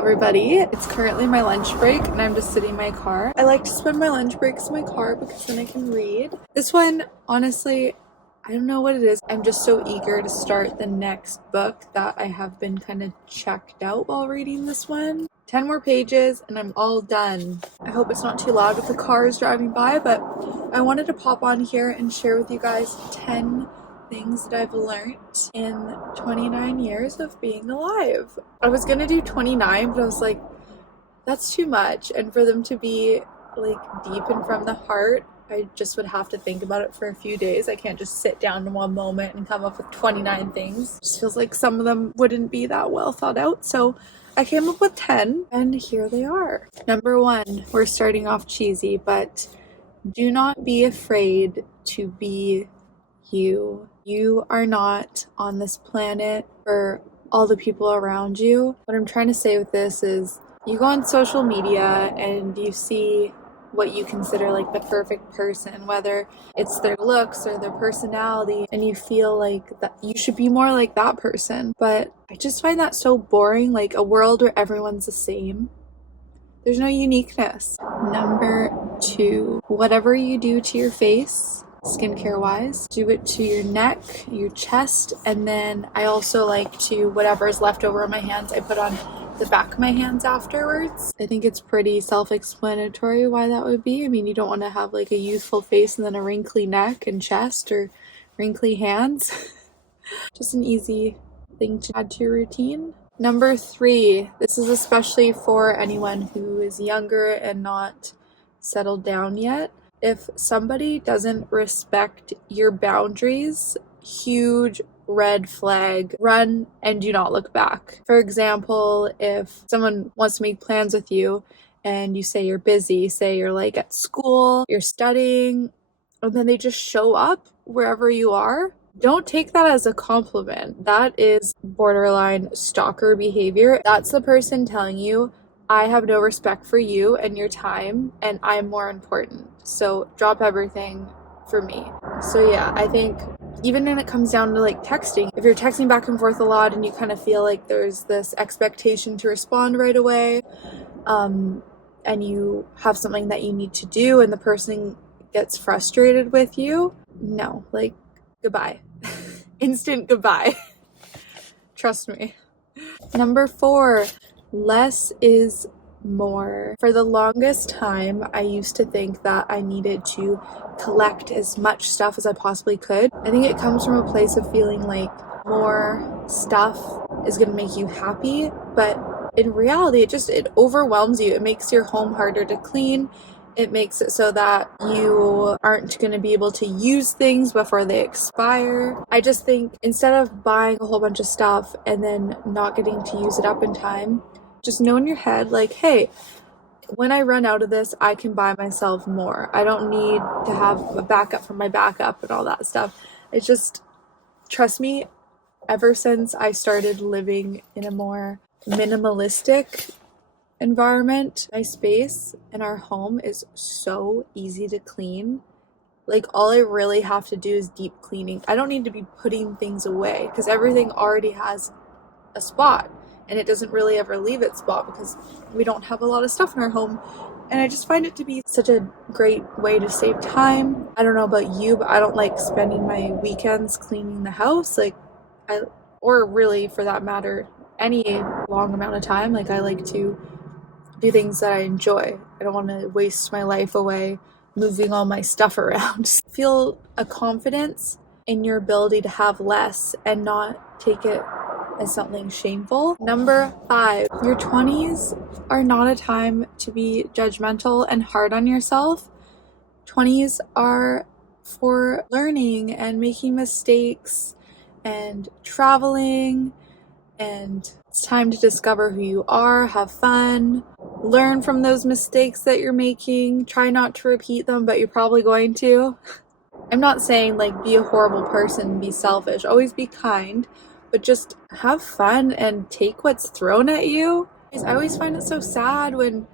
everybody. It's currently my lunch break and I'm just sitting in my car. I like to spend my lunch breaks in my car because then I can read. This one, honestly, I don't know what it is. I'm just so eager to start the next book that I have been kind of checked out while reading this one. 10 more pages and I'm all done. I hope it's not too loud with the cars driving by, but I wanted to pop on here and share with you guys 10 things that I've learned in 29 years of being alive. I was gonna do 29, but I was like, that's too much. And for them to be like deep and from the heart, I just would have to think about it for a few days. I can't just sit down in one moment and come up with 29 things. It just feels like some of them wouldn't be that well thought out. So I came up with 10 and here they are. Number 1, we're starting off cheesy, but do not be afraid to be you. You are not on this planet for all the people around you. What I'm trying to say with this is you go on social media and you see what you consider like the perfect person, whether it's their looks or their personality, and you feel like that you should be more like that person. But I just find that so boring, like a world where everyone's the same. There's no uniqueness. Number 2, whatever you do to your face, skincare wise, do it to your neck, your chest, and then I also like to, whatever is left over on my hands, I put on the back of my hands afterwards. I think it's pretty self-explanatory why that would be. I mean, you don't want to have like a youthful face and then a wrinkly neck and chest or wrinkly hands. Just an easy thing to add to your routine. Number 3, this is especially for anyone who is younger and not settled down yet. If somebody doesn't respect your boundaries, huge red flag, run and do not look back. For example, if someone wants to make plans with you and you say you're busy, say you're like at school, you're studying, and then they just show up wherever you are, don't take that as a compliment. That is borderline stalker behavior. That's the person telling you, I have no respect for you and your time, and I'm more important. So drop everything for me. So yeah, I think even when it comes down to like texting, if you're texting back and forth a lot and you kind of feel like there's this expectation to respond right away, and you have something that you need to do and the person gets frustrated with you, no, like goodbye. Instant goodbye. Trust me. Number 4, less is more. For the longest time, I used to think that I needed to collect as much stuff as I possibly could. I think it comes from a place of feeling like more stuff is going to make you happy, but in reality, it overwhelms you. It makes your home harder to clean. It makes it so that you aren't going to be able to use things before they expire. I just think instead of buying a whole bunch of stuff and then not getting to use it up in time, just know in your head, like, hey, when I run out of this, I can buy myself more. I don't need to have a backup from my backup and all that stuff. It's just, trust me, ever since I started living in a more minimalistic environment, my space in our home is so easy to clean. Like, all I really have to do is deep cleaning. I don't need to be putting things away because everything already has a spot. And it doesn't really ever leave its spot because we don't have a lot of stuff in our home. And I just find it to be such a great way to save time. I don't know about you, but I don't like spending my weekends cleaning the house. Or really for that matter, any long amount of time. Like, I like to do things that I enjoy. I don't want to waste my life away moving all my stuff around. Feel a confidence in your ability to have less and not take it as something shameful. Number 5, your 20s are not a time to be judgmental and hard on yourself. 20s are for learning and making mistakes and traveling, and it's time to discover who you are, have fun, learn from those mistakes that you're making, try not to repeat them, but you're probably going to. I'm not saying like be a horrible person, be selfish, always be kind, but just have fun and take what's thrown at you. I always find it so sad when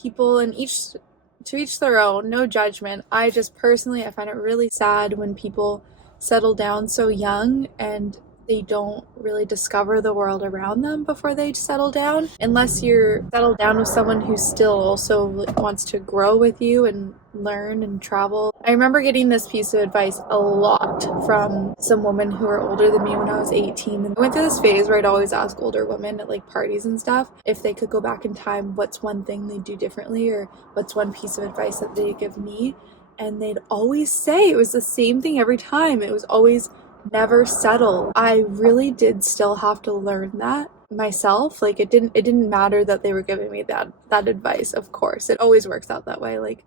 people, and to each their own, no judgment. I find it really sad when people settle down so young and they don't really discover the world around them before they settle down, unless you're settled down with someone who still also wants to grow with you and learn and travel. I remember getting this piece of advice a lot from some women who were older than me when I was 18. And I went through this phase where I'd always ask older women at like parties and stuff if they could go back in time, what's one thing they'd do differently, or what's one piece of advice that they'd give me. And they'd always say it was the same thing every time. It was always never settle. I really did still have to learn that myself. Like it didn't matter that they were giving me that advice. Of course, it always works out that way. Like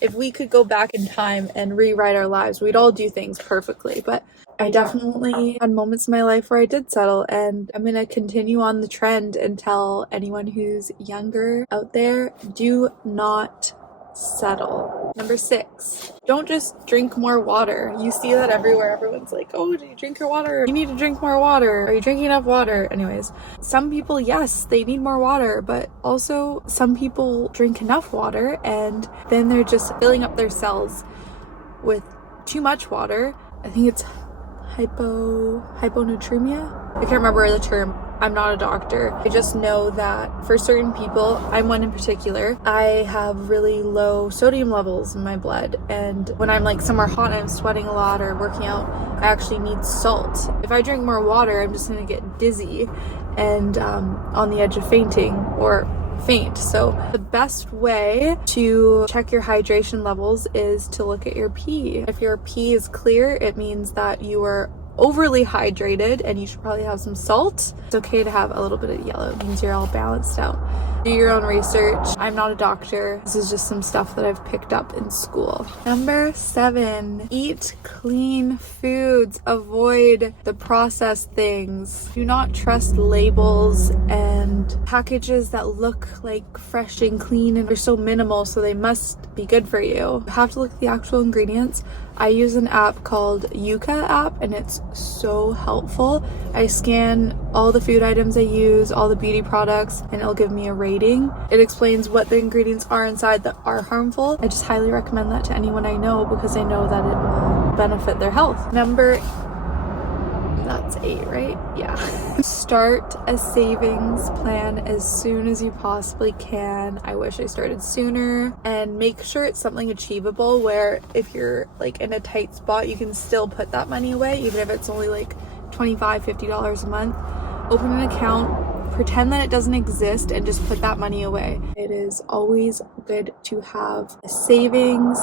if we could go back in time and rewrite our lives, we'd all do things perfectly. But I definitely had moments in my life where I did settle, and I'm going to continue on the trend and tell anyone who's younger out there, do not settle. Number 6, don't just drink more water. You see that everywhere. Everyone's like, oh, did you drink your water? You need to drink more water. Are you drinking enough water? Anyways, some people, yes, they need more water, but also some people drink enough water and then they're just filling up their cells with too much water. I think it's hyponatremia. I can't remember the term. I'm not a doctor. I just know that for certain people, I'm one in particular, I have really low sodium levels in my blood. And when I'm like somewhere hot and I'm sweating a lot or working out, I actually need salt. If I drink more water, I'm just gonna get dizzy and on the edge of fainting or faint. So the best way to check your hydration levels is to look at your pee. If your pee is clear, it means that you are overly hydrated and you should probably have some salt. It's okay to have a little bit of yellow. It means you're all balanced out. Do your own research. I'm not a doctor. This is just some stuff that I've picked up in school. Number 7, eat clean foods. Avoid the processed things. Do not trust labels and packages that look like fresh and clean and they're so minimal, so they must be good for you. You have to look at the actual ingredients. I use an app called Yuka app and it's so helpful. I scan all the food items I use, all the beauty products, and it'll give me a rating. It explains what the ingredients are inside that are harmful. I just highly recommend that to anyone I know because I know that it will benefit their health. That's 8, right? Yeah. Start a savings plan as soon as you possibly can. I wish I started sooner. And make sure it's something achievable where if you're like in a tight spot, you can still put that money away, even if it's only like $25, $50 a month. Open an account, pretend that it doesn't exist, and just put that money away. It is always good to have a savings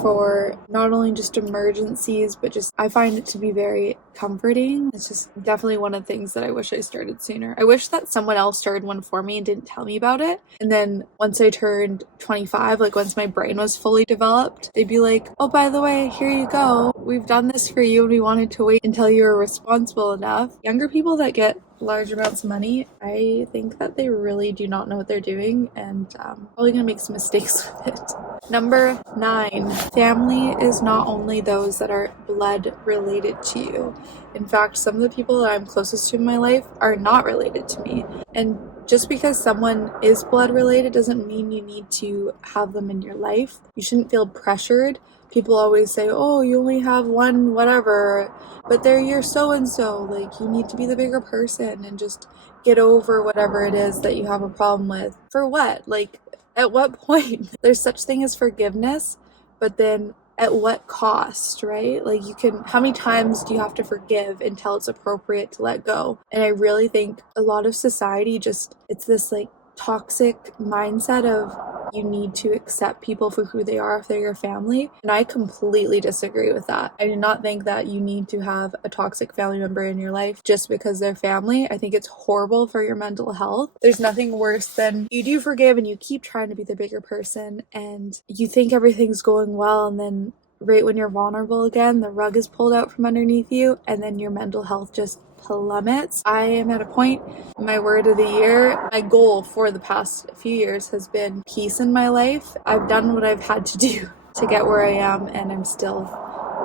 for not only just emergencies, but just I find it to be very comforting. It's just definitely one of the things that I wish I started sooner. I wish that someone else started one for me and didn't tell me about it. And then once I turned 25, like once my brain was fully developed, they'd be like, oh, by the way, here you go. We've done this for you and we wanted to wait until you were responsible enough. Younger people that get large amounts of money, I think that they really do not know what they're doing and probably gonna make some mistakes with it. Number 9, family is not only those that are blood related to you. In fact, some of the people that I'm closest to in my life are not related to me. And just because someone is blood related doesn't mean you need to have them in your life. You shouldn't feel pressured. People always say, oh, you only have one whatever, but they're your so-and-so. Like, you need to be the bigger person and just get over whatever it is that you have a problem with. For what? Like, at what point? There's such thing as forgiveness, but then at what cost, right? Like how many times do you have to forgive until it's appropriate to let go? And I really think a lot of society it's this like toxic mindset of you need to accept people for who they are if they're your family. And I completely disagree with that. I do not think that you need to have a toxic family member in your life just because they're family. I think it's horrible for your mental health. There's nothing worse than you do forgive and you keep trying to be the bigger person and you think everything's going well, and then right when you're vulnerable again, the rug is pulled out from underneath you and then your mental health just plummets. I am at a point, my word of the year, my goal for the past few years has been peace in my life. I've done what I've had to do to get where I am, and I'm still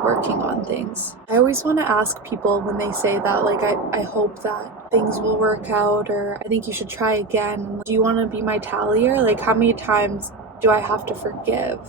working on things. I always want to ask people when they say that, like, I hope that things will work out, or I think you should try again. Do you want to be my tallier? Like, how many times do I have to forgive?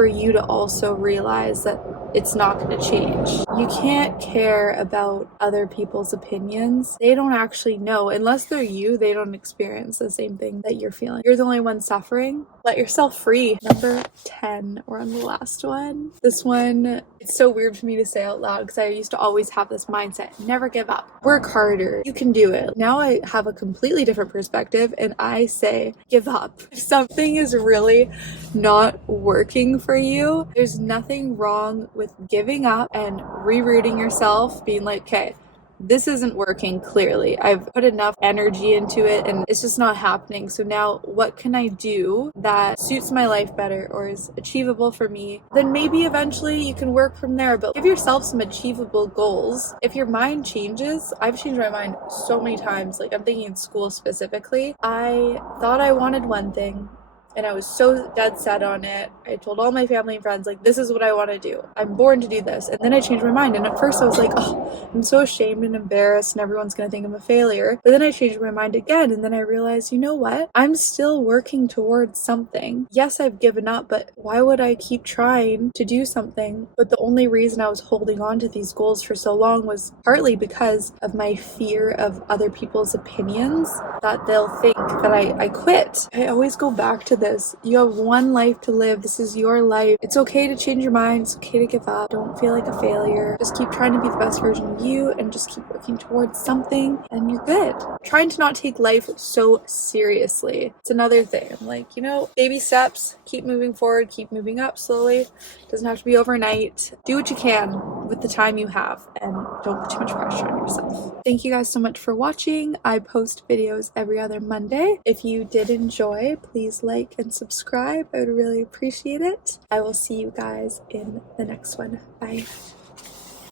for you to also realize that it's not going to change. You can't care about other people's opinions. They don't actually know. Unless they're you, they don't experience the same thing that you're feeling. You're the only one suffering. Let yourself free. Number 10, we're on the last one. This one, it's so weird for me to say out loud because I used to always have this mindset, never give up. Work harder. You can do it. Now I have a completely different perspective and I say, give up. If something is really not working for you, there's nothing wrong with giving up and rerouting yourself, being like, okay, this isn't working clearly. I've put enough energy into it and it's just not happening. So now what can I do that suits my life better or is achievable for me? Then maybe eventually you can work from there, but give yourself some achievable goals. If your mind changes, I've changed my mind so many times. Like I'm thinking in school specifically, I thought I wanted one thing and I was so dead set on it. I told all my family and friends, like, this is what I want to do. I'm born to do this. And then I changed my mind. And at first I was like, oh, I'm so ashamed and embarrassed and everyone's going to think I'm a failure. But then I changed my mind again. And then I realized, you know what? I'm still working towards something. Yes, I've given up, but why would I keep trying to do something? But the only reason I was holding on to these goals for so long was partly because of my fear of other people's opinions, that they'll think that I quit. I always go back to this. You have one life to live. This is your life. It's okay to change your mind. It's okay to give up. Don't feel like a failure. Just keep trying to be the best version of you and just keep working towards something and you're good. Trying to not take life so seriously. It's another thing. I'm like, baby steps, keep moving forward, keep moving up slowly. Doesn't have to be overnight. Do what you can with the time you have and don't put too much pressure on yourself. Thank you guys so much for watching. I post videos every other Monday. If you did enjoy, please like and subscribe. I would really appreciate it. I will see you guys in the next one. Bye.